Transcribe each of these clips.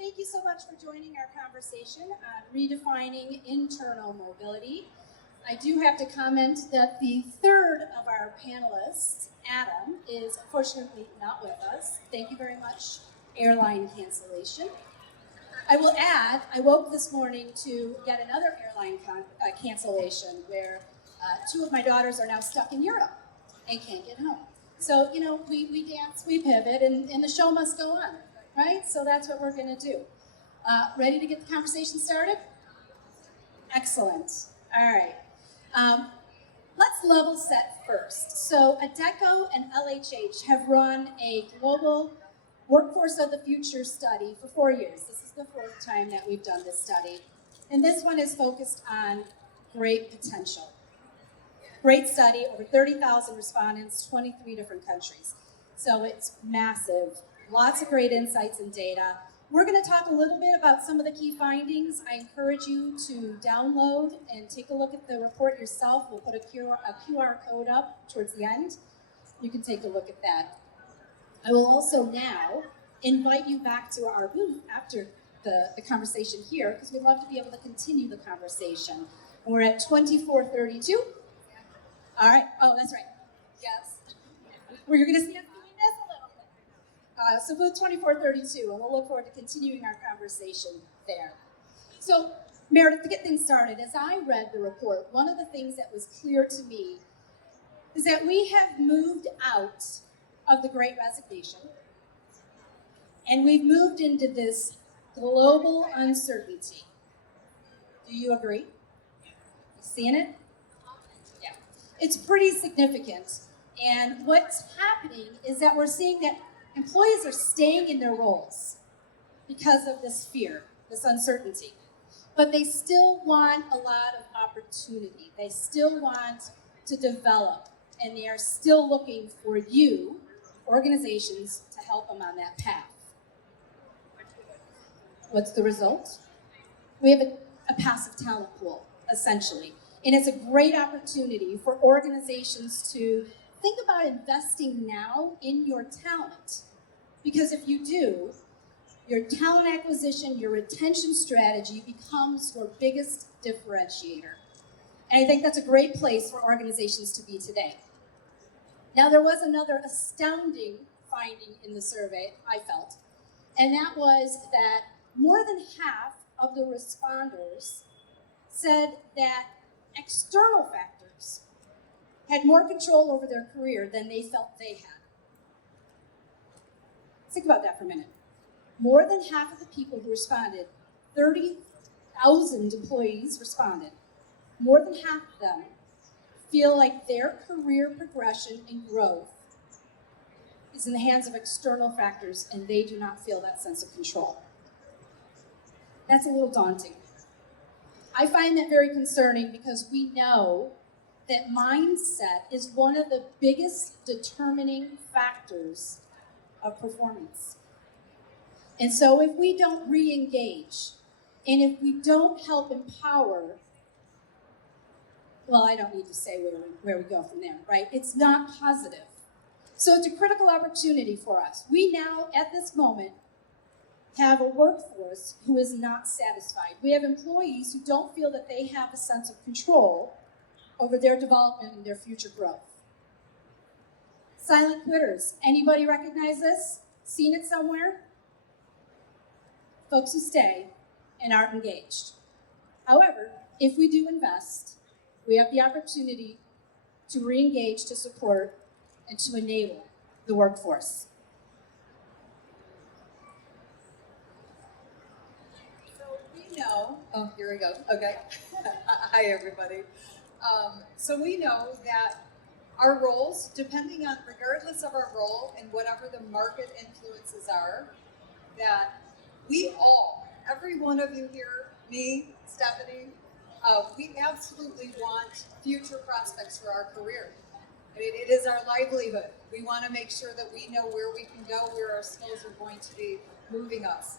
thank you so much for joining our conversation on redefining internal mobility. I do have to comment that the third of our panelists, Adam, is unfortunately not with us. Thank you very much, airline cancellation. I will add, I woke this morning to yet another airline cancellation where two of my daughters are now stuck in Europe and can't get home. So, you know, we dance, we pivot, and the show must go on, right? So that's what we're going to do. Ready to get the conversation started? Excellent. All right. Let's level set first. So ADECO and LHH have run a global Workforce of the Future study for 4 years. This is the fourth time that we've done this study. And this one is focused on great potential. Great study, over 30,000 respondents, 23 different countries. So it's massive, lots of great insights and data. We're going to talk a little bit about some of the key findings. I encourage you to download and take a look at the report yourself. We'll put a QR code up towards the end. You can take a look at that. I will also now invite you back to our booth after the conversation here, because we'd love to be able to continue the conversation. And we're at 2432. All right. Oh, that's right. Yes. We're going to see us doing this a little bit. So booth 2432, and we'll look forward to continuing our conversation there. So, Meredith, to get things started, as I read the report, one of the things that was clear to me is that we have moved out of the Great Resignation, and we've moved into this global uncertainty. Do you agree? You seeing it? Yeah. It's pretty significant. And what's happening is that we're seeing that employees are staying in their roles because of this fear, this uncertainty. But they still want a lot of opportunity. They still want to develop, and they are still looking for you, organizations, to help them on that path. What's the result? We have a passive talent pool, essentially. And it's a great opportunity for organizations to think about investing now in your talent. Because if you do, your talent acquisition, your retention strategy becomes your biggest differentiator. And I think that's a great place for organizations to be today. Now, there was another astounding finding in the survey, I felt, and that was that more than half of the responders said that external factors had more control over their career than they felt they had. Think about that for a minute. More than half of the people who responded, 30,000 employees responded, more than half of them feel like their career progression and growth is in the hands of external factors, and they do not feel that sense of control. That's a little daunting. I find that very concerning because we know that mindset is one of the biggest determining factors of performance. And so if we don't re-engage, and if we don't help empower, well, I don't need to say where we go from there, right? It's not positive. So it's a critical opportunity for us. We now, at this moment, have a workforce who is not satisfied. We have employees who don't feel that they have a sense of control over their development and their future growth. Silent quitters. Anybody recognize this? Seen it somewhere? Folks who stay and aren't engaged. However, if we do invest, we have the opportunity to re-engage, to support, and to enable the workforce. So we know, oh, here we go, okay. Hi, everybody. So we know that our roles, depending on, regardless of our role and whatever the market influences are, that we all, every one of you here, me, Stephanie, we absolutely want future prospects for our career. I mean, it is our livelihood. We want to make sure that we know where we can go, where our skills are going to be moving us.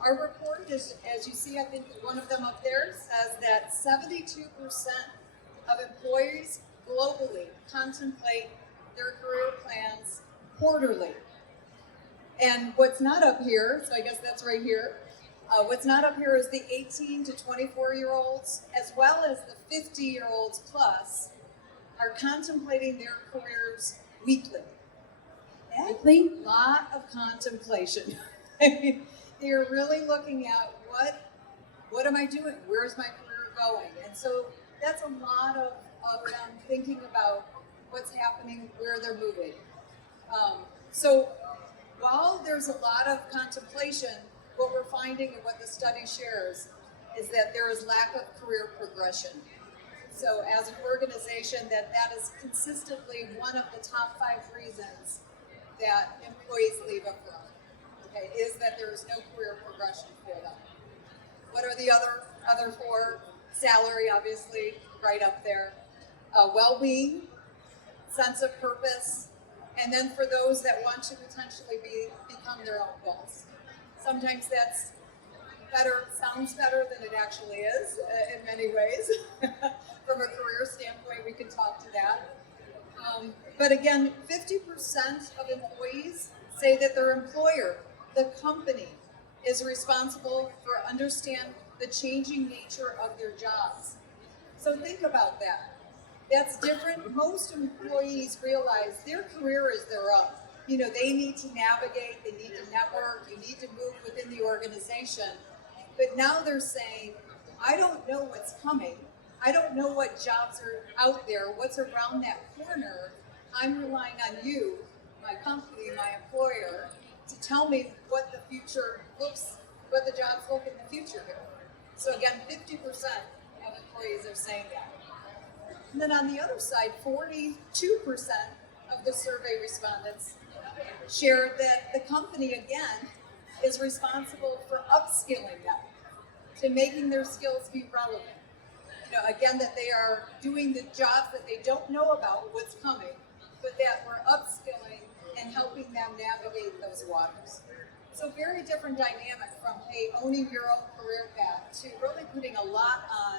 Our report is, as you see, I think one of them up there says that 72% of employees globally contemplate their career plans quarterly. And what's not up here, so I guess that's right here, what's not up here is the 18 to 24-year-olds, as well as the 50-year-olds plus, are contemplating their careers weekly. Weekly? A lot of contemplation. I mean, they're really looking at what am I doing? Where's my career going? And so that's a lot of them thinking about what's happening, where they're moving. So while there's a lot of contemplation, what we're finding and what the study shares is that there is lack of career progression. So as an organization, that is consistently one of the top 5 reasons that employees leave abroad, okay, is that there is no career progression for them. What are the other 4? Salary, obviously, right up there. Well-being, sense of purpose, and then for those that want to potentially become their own boss. Sometimes that's better, sounds better than it actually is in many ways. From a career standpoint, we can talk to that. But again, 50% of employees say that their employer, the company, is responsible for understand the changing nature of their jobs. So think about that. That's different. Most employees realize their career is their own. You know, they need to navigate, they need to network, you need to move within the organization. But now they're saying, I don't know what's coming. I don't know what jobs are out there, what's around that corner. I'm relying on you, my company, my employer, to tell me what the future looks, what the jobs look in the future here. So again, 50% of employees are saying that. And then on the other side, 42% of the survey respondents shared that the company, again, is responsible for upskilling them to making their skills be relevant. You know, again, that they are doing the jobs that they don't know about, what's coming, but that we're upskilling and helping them navigate those waters. So very different dynamic from, hey, owning your own career path to really putting a lot on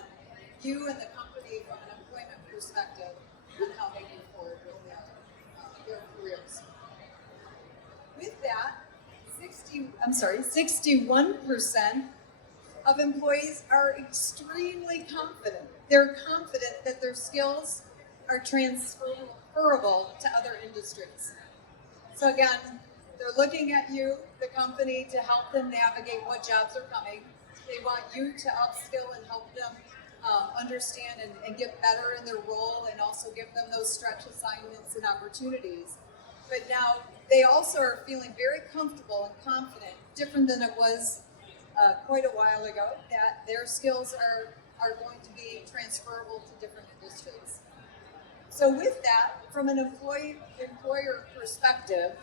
you and the company from an employment perspective on how they move forward with their careers. With that, 61% of employees are extremely confident. They're confident that their skills are transferable to other industries. So again, they're looking at you, the company, to help them navigate what jobs are coming. They want you to upskill and help them understand and get better in their role, and also give them those stretch assignments and opportunities. But now they also are feeling very comfortable and confident, different than it was quite a while ago, that their skills are going to be transferable to different industries. So with that, from an employer perspective,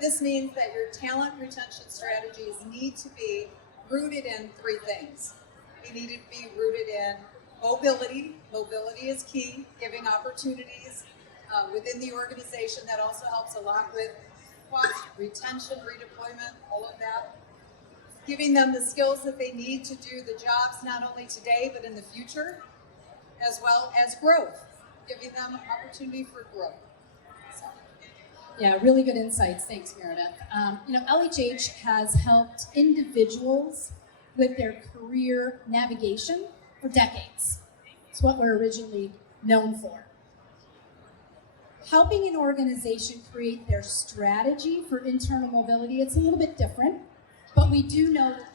this means that your talent retention strategies need to be rooted in 3 things. They need to be rooted in mobility. Mobility is key, giving opportunities within the organization. That also helps a lot with cost, retention, redeployment, all of that. Giving them the skills that they need to do the jobs not only today but in the future, as well as growth, giving them opportunity for growth. So. Yeah, really good insights. Thanks, Meredith. You know, LHH has helped individuals with their career navigation for decades. It's what we're originally known for. Helping an organization create their strategy for internal mobility, it's a little bit different, but we do know that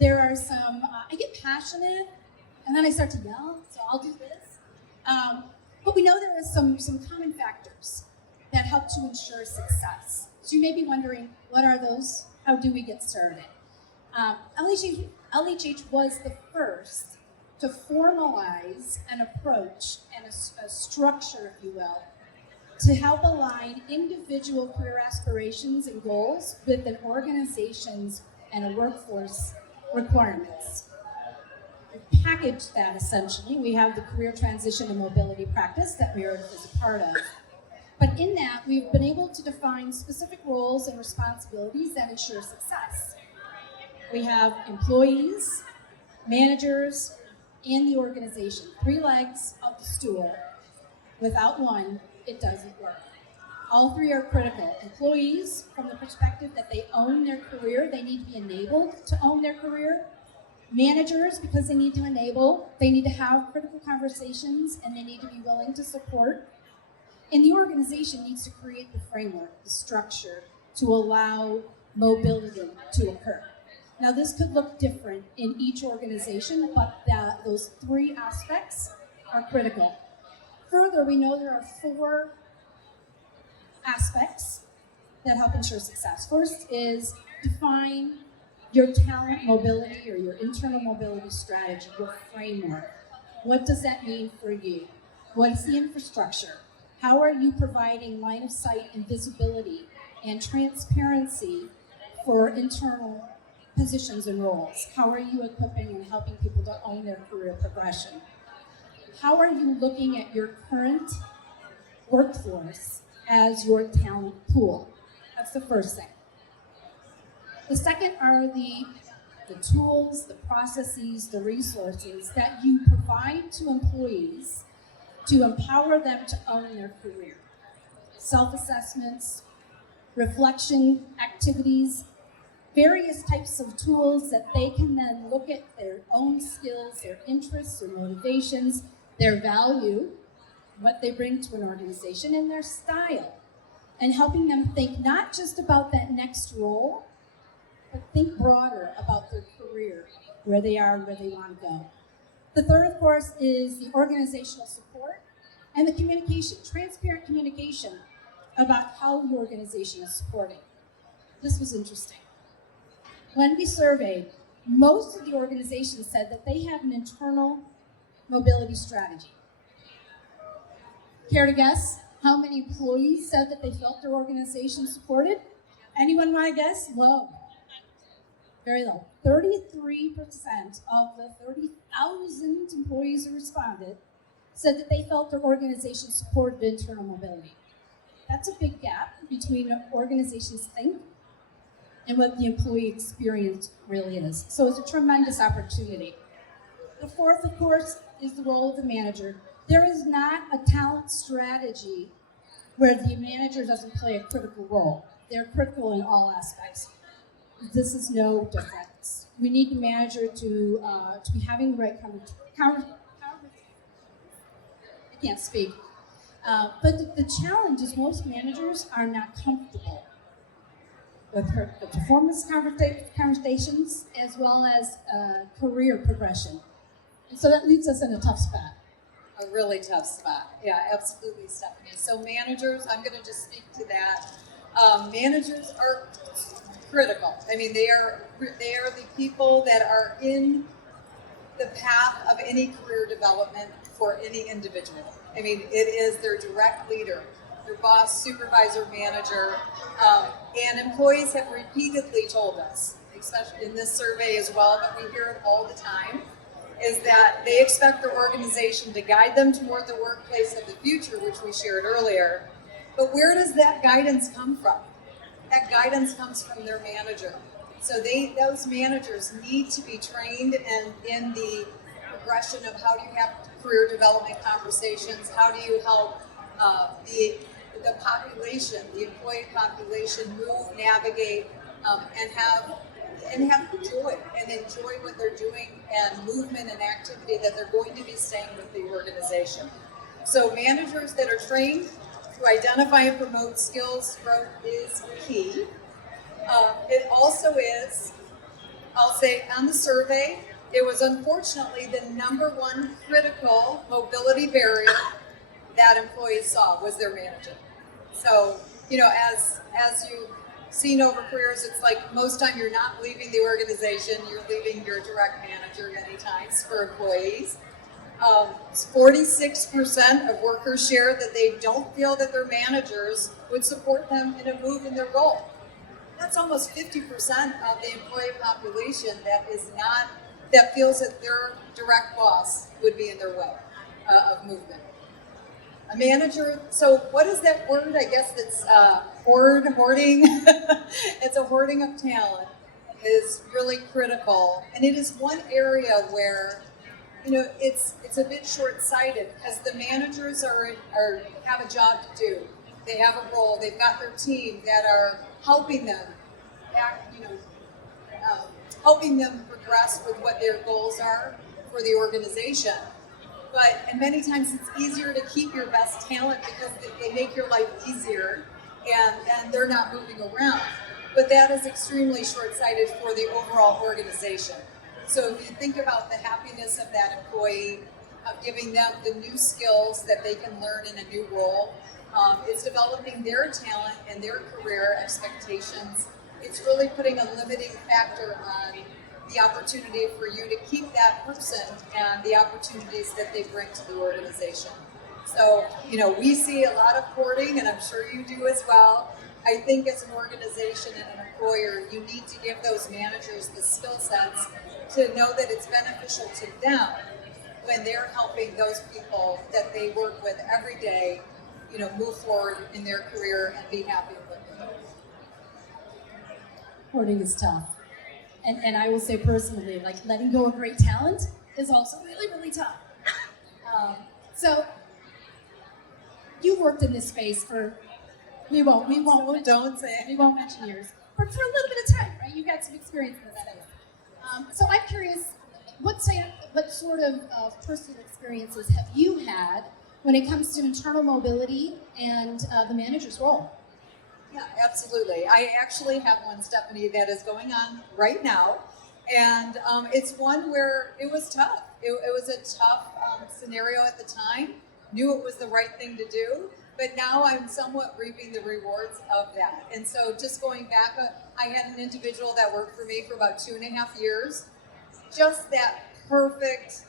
there are some, I get passionate and then I start to yell, so I'll do this. But we know there are some common factors that help to ensure success. So you may be wondering, what are those? How do we get started? LHH was the first to formalize an approach and a structure, if you will, to help align individual career aspirations and goals with an organization's and a workforce requirements. We package that essentially. We have the career transition and mobility practice that Meredith is a part of. But in that, we've been able to define specific roles and responsibilities that ensure success. We have employees, managers, and the organization. 3 legs of the stool. Without one, it doesn't work. All three are critical. Employees, from the perspective that they own their career, they need to be enabled to own their career. Managers, because they need to have critical conversations and they need to be willing to support. And the organization needs to create the framework, the structure to allow mobility to occur. Now, this could look different in each organization, but those three aspects are critical. Further, we know there are 4 aspects that help ensure success. First is define your talent mobility or your internal mobility strategy, your framework. What does that mean for you? What is the infrastructure? How are you providing line of sight and visibility and transparency for internal positions and roles? How are you equipping and helping people to own their career progression? How are you looking at your current workforce as your talent pool? That's the first thing. The second are the tools, the processes, the resources that you provide to employees to empower them to own their career. Self-assessments, reflection activities, various types of tools that they can then look at their own skills, their interests, their motivations, their value, what they bring to an organization, and their style, and helping them think not just about that next role, but think broader about their career, where they are and where they want to go. The third, of course, is the organizational support and the communication, transparent communication about how the organization is supporting. This was interesting. When we surveyed, most of the organizations said that they have an internal mobility strategy. Care to guess how many employees said that they felt their organization supported? Anyone want to guess? Low. Very low. 33% of the 30,000 employees who responded said that they felt their organization supported internal mobility. That's a big gap between what organizations think and what the employee experience really is. So it's a tremendous opportunity. The fourth, of course, is the role of the manager. There is not a talent strategy where the manager doesn't play a critical role. They're critical in all aspects. This is no difference. We need the manager to be having the right I can't speak. But the challenge is most managers are not comfortable with the performance conversations as well as career progression. And so that leaves us in a tough spot. A really tough spot. Yeah, absolutely, Stephanie. So managers, I'm going to just speak to that. Managers are critical. I mean, they are the people that are in the path of any career development for any individual. I mean, it is their direct leader, their boss, supervisor, manager, and employees have repeatedly told us, especially in this survey as well, but we hear it all the time, is that they expect their organization to guide them toward the workplace of the future, which we shared earlier. But where does that guidance come from? That guidance comes from their manager. So those managers need to be trained and in the progression of how do you have career development conversations, how do you help the population, the employee population move, navigate, and have joy and enjoy what they're doing and movement and activity that they're going to be staying with the organization. So managers that are trained to identify and promote skills growth is key. It also is, I'll say on the survey, it was unfortunately the #1 critical mobility barrier that employees saw was their manager. So, as you've seen over careers, it's like most time you're not leaving the organization, you're leaving your direct manager many times for employees. 46% of workers shared that they don't feel that their managers would support them in a move in their role. That's almost 50% of the employee population that feels that their direct boss would be in their way of movement. A manager, so what is that word? I guess it's hoarding. It's a hoarding of talent is really critical. And it is one area where, it's a bit short-sighted because the managers have a job to do. they have a role, they've got their team that are helping them, helping them progress with what their goals are for the organization. And many times it's easier to keep your best talent because they make your life easier and they're not moving around. But that is extremely short-sighted for the overall organization. So if you think about the happiness of that employee, of giving them the new skills that they can learn in a new role, it's developing their talent and their career expectations. It's really putting a limiting factor on the opportunity for you to keep that person and the opportunities that they bring to the organization. So, we see a lot of courting, and I'm sure you do as well. I think as an organization and an employer, you need to give those managers the skill sets to know that it's beneficial to them when they're helping those people that they work with every day, move forward in their career and be happy with it. Courting is tough. And I will say personally, like letting go of great talent is also really, really tough. So you've worked in this space for, we won't mention years, but for a little bit of time, right? You've got some experience in this space. So I'm curious, what sort of personal experiences have you had when it comes to internal mobility and the manager's role? Yeah, absolutely. I actually have one, Stephanie, that is going on right now. And it's one where it was tough. It was a tough scenario at the time. Knew it was the right thing to do. But now I'm somewhat reaping the rewards of that. And so just going back, I had an individual that worked for me for about 2.5 years. Just that perfect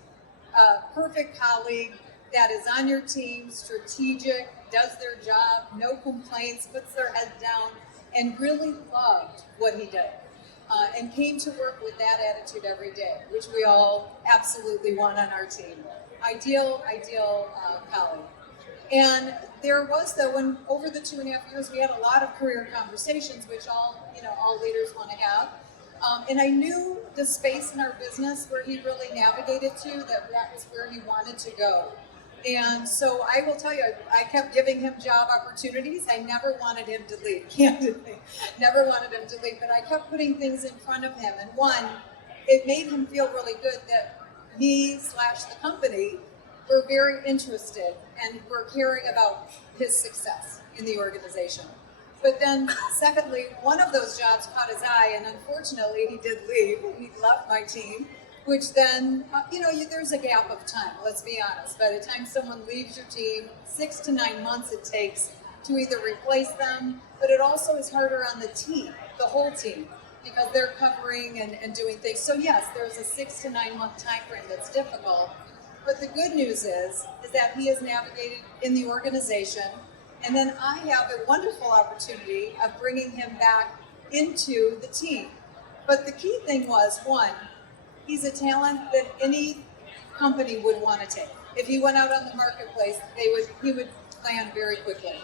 colleague that is on your team, strategic, does their job, no complaints, puts their head down, and really loved what he did. And came to work with that attitude every day, which we all absolutely want on our team. Ideal colleague. And there was, though, when over the 2.5 years, we had a lot of career conversations, which all leaders want to have. And I knew the space in our business where he really navigated to, that was where he wanted to go. And so I will tell you, I kept giving him job opportunities. I never wanted him to leave, candidly. Never wanted him to leave, but I kept putting things in front of him. And one, it made him feel really good that me/the company were very interested and were caring about his success in the organization. But then, secondly, one of those jobs caught his eye, and unfortunately, he did leave. He left my team, which then, there's a gap of time, let's be honest. By the time someone leaves your team, 6 to 9 months it takes to either replace them, but it also is harder on the team, the whole team, because they're covering and doing things. So yes, there's a 6 to 9 month time frame that's difficult. But the good news is that he has navigated in the organization, and then I have a wonderful opportunity of bringing him back into the team. But the key thing was, one, he's a talent that any company would want to take. If he went out on the marketplace, he would land very quickly.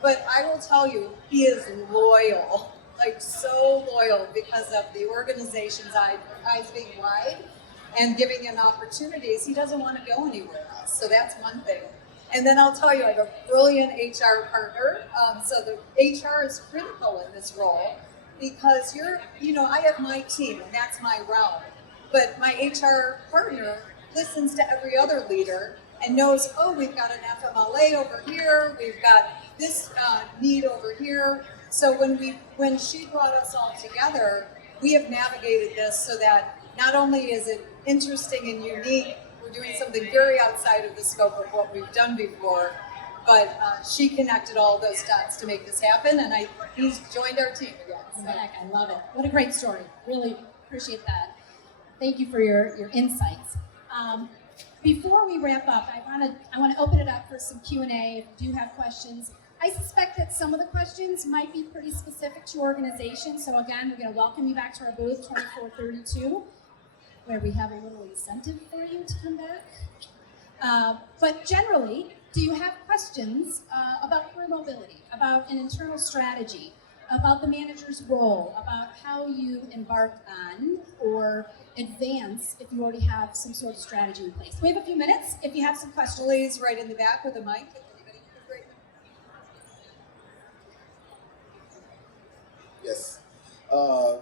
But I will tell you, he is loyal, like so loyal, because of the organization's eyes being wide and giving him opportunities. He doesn't want to go anywhere else. So that's one thing. And then I'll tell you, I have a brilliant HR partner. So the HR is critical in this role because I have my team and that's my realm. But my HR partner listens to every other leader and knows, we've got an FMLA over here, we've got this need over here. So when she brought us all together, we have navigated this so that not only is it interesting and unique, we're doing something very outside of the scope of what we've done before, but she connected all those dots to make this happen, and he's joined our team again. So. I love it. What a great story. Really appreciate that. Thank you for your insights. Before we wrap up, I want to open it up for some Q&A. If you do have questions, I suspect that some of the questions might be pretty specific to your organization. So again, we're going to welcome you back to our booth 2432, where we have a little incentive for you to come back. But generally, do you have questions about career mobility, about an internal strategy, about the manager's role, about how you embark on or advance if you already have some sort of strategy in place? We have a few minutes. If you have some questions. Please, right in the back with a mic. If anybody could Uh,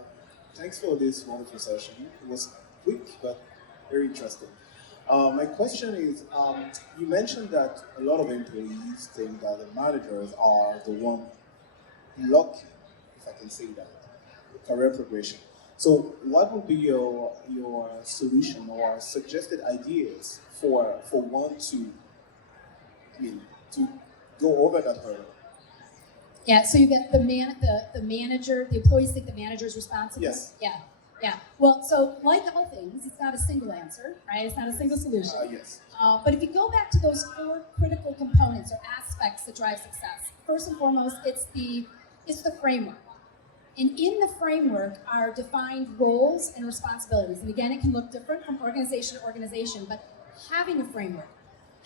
Thanks for this wonderful session. It was quick but very interesting. My question is, you mentioned that a lot of employees think that the managers are the one blocking, if I can say that, career progression. So, what would be your solution or suggested ideas for one to, I mean, to go over that hurdle? Yeah, so you get the manager, the employees think the manager is responsible? Yes. Yeah. Well, so like all things, it's not a single answer, right? It's not a single solution. Yes. But if you go back to those four critical components or aspects that drive success, first and foremost, it's the framework. And in the framework are defined roles and responsibilities. And again, it can look different from organization to organization, but having a framework,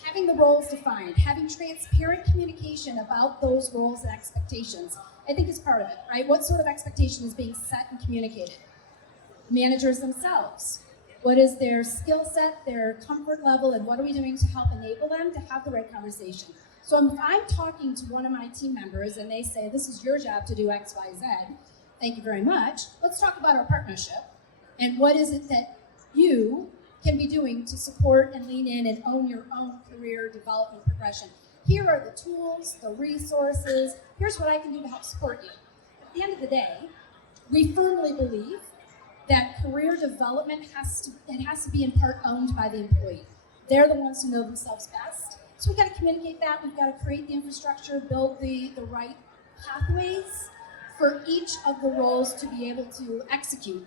having the roles defined, having transparent communication about those roles and expectations, I think is part of it, right? What sort of expectation is being set and communicated? Managers themselves. What is their skill set, their comfort level, and what are we doing to help enable them to have the right conversation? So if I'm talking to one of my team members and they say, this is your job to do X, Y, Z, thank you very much. Let's talk about our partnership and what is it that you can be doing to support and lean in and own your own career development progression. Here are the tools, the resources. Here's what I can do to help support you. At the end of the day, we firmly believe that career development has to be in part owned by the employee. They're the ones who know themselves best. So we've got to communicate that. We've got to create the infrastructure, build the right pathways for each of the roles to be able to execute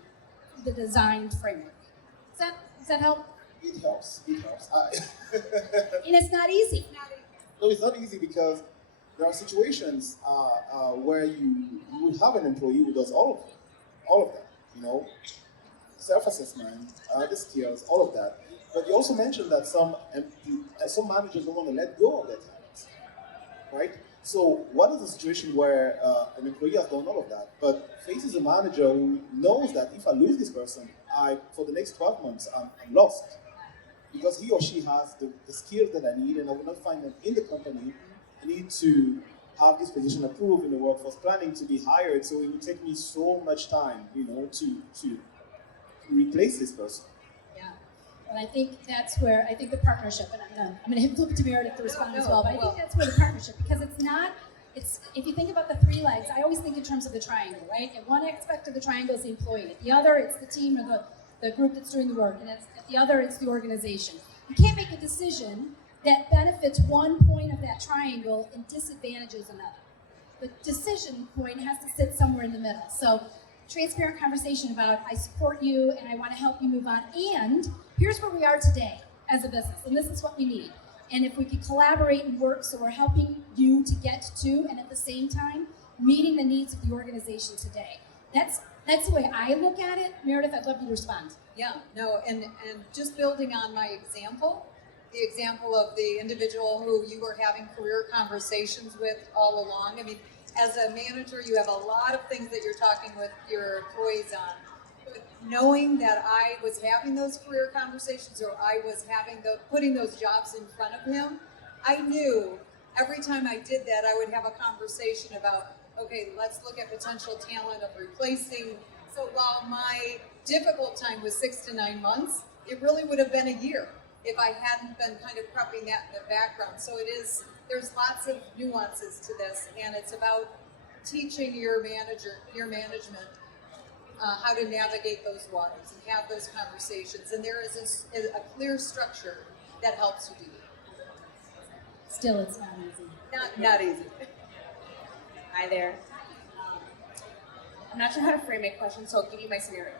the designed framework. Does that help? It helps. It helps. And it's not easy. No, it's not easy because there are situations where you will have an employee who does all of that. You know, self-assessment, the skills, all of that. But you also mentioned that some managers don't want to let go of their talents, right? So what is the situation where an employee has done all of that, but faces a manager who knows that if I lose this person, for the next 12 months, I'm lost. Because he or she has the skills that I need and I will not find them in the company. I need to have this position approved in the workforce planning to be hired, so it will take me so much time, to replace this person. Yeah, and I think that's where the partnership, and I'm gonna flip to Meredith to respond as well, but I think that's where the partnership, because it's if you think about the three legs, I always think in terms of the triangle, right? At one aspect of the triangle is the employee, at the other it's the team or the group that's doing the work, and at the other it's the organization. You can't make a decision that benefits one point of that triangle and disadvantages another. The decision point has to sit somewhere in the middle. So transparent conversation about I support you and I want to help you move on, and here's where we are today as a business, and this is what we need. And if we could collaborate and work so we're helping you to get to, and at the same time, meeting the needs of the organization today. That's the way I look at it. Meredith, I'd love you to respond. Yeah, no, and just building on my example, the example of the individual who you were having career conversations with all along. I mean, as a manager, you have a lot of things that you're talking with your employees on. But knowing that I was having those career conversations, or I was putting those jobs in front of him, I knew every time I did that, I would have a conversation about, okay, let's look at potential talent of replacing. So while my difficult time was 6 to 9 months, it really would have been a year if I hadn't been kind of prepping that in the background. So there's lots of nuances to this, and it's about teaching your management how to navigate those waters and have those conversations. And there is a clear structure that helps you do that. Still, it's not easy. Not easy. Hi there. I'm not sure how to frame my question, so I'll give you my scenario.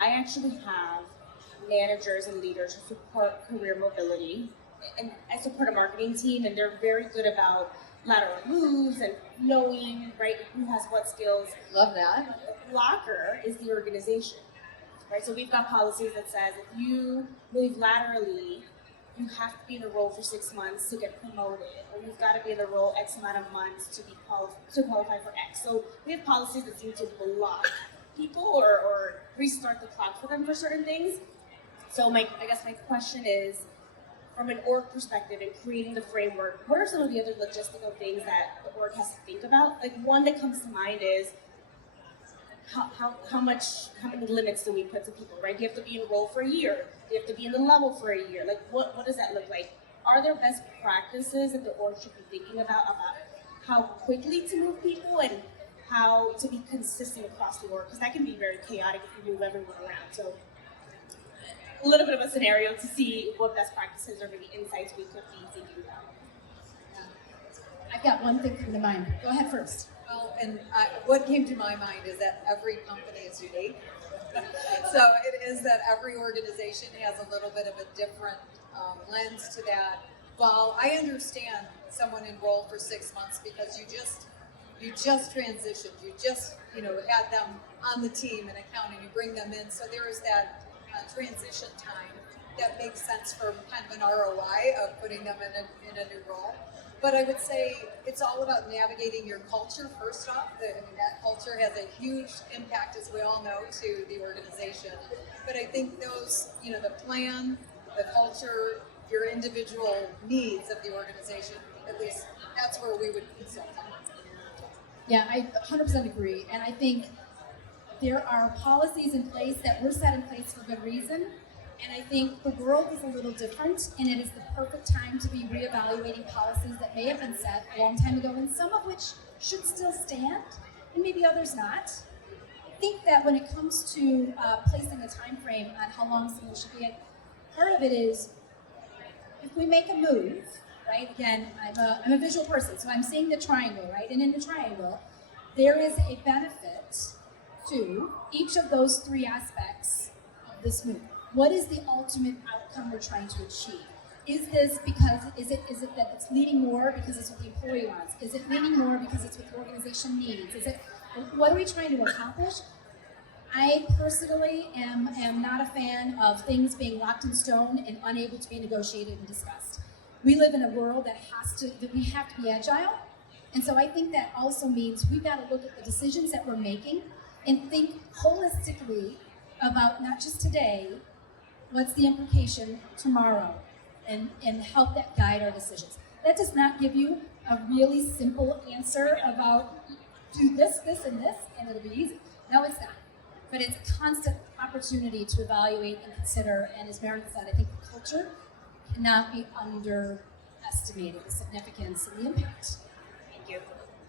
I actually have managers and leaders who support career mobility, and I support a marketing team, and they're very good about lateral moves and knowing, right, who has what skills. Love that. The blocker is the organization, right? So we've got policies that says if you move laterally, you have to be in the role for 6 months to get promoted, or you've got to be in the role X amount of months to qualify for X. So we have policies that seem to block people or restart the clock for them for certain things. So I guess my question is, from an org perspective and creating the framework, what are some of the other logistical things that the org has to think about? Like, one that comes to mind is, how many limits do we put to people, right? Do you have to be enrolled for a year? Do you have to be in the level for a year? Like, what does that look like? Are there best practices that the org should be thinking about how quickly to move people and how to be consistent across the org? Because that can be very chaotic if you move everyone around. So a little bit of a scenario to see what best practices or maybe insights we could be thinking about. I've got one thing come to mind. Go ahead first. Well, and what came to my mind is that every company is unique. So it is that every organization has a little bit of a different lens to that. While I understand someone enrolled for 6 months because you just transitioned, you just had them on the team in accounting, you bring them in, so there is that transition time that makes sense for kind of an ROI of putting them in a new role. But I would say it's all about navigating your culture first off. That culture has a huge impact, as we all know, to the organization. But I think those, the plan, the culture, your individual needs of the organization, at least that's where we would consult on. Yeah, I 100% agree. And I think there are policies in place that were set in place for good reason. And I think the world is a little different, and it is the perfect time to be reevaluating policies that may have been set a long time ago, and some of which should still stand, and maybe others not. I think that when it comes to placing a time frame on how long someone should be in, part of it is if we make a move, right? Again, I'm a visual person, so I'm seeing the triangle, right? And in the triangle, there is a benefit to each of those three aspects of this move. What is the ultimate outcome we're trying to achieve? Is it that it's leading more because it's what the employee wants? Is it leading more because it's what the organization needs? What are we trying to accomplish? I personally am not a fan of things being locked in stone and unable to be negotiated and discussed. We live in a world that we have to be agile. And so I think that also means we've got to look at the decisions that we're making and think holistically about not just today, what's the implication tomorrow, and help that guide our decisions. That does not give you a really simple answer about do this, this, and this, and it'll be easy. No, it's not. But it's a constant opportunity to evaluate and consider, and as Meredith said, I think the culture cannot be underestimated, the significance and the impact.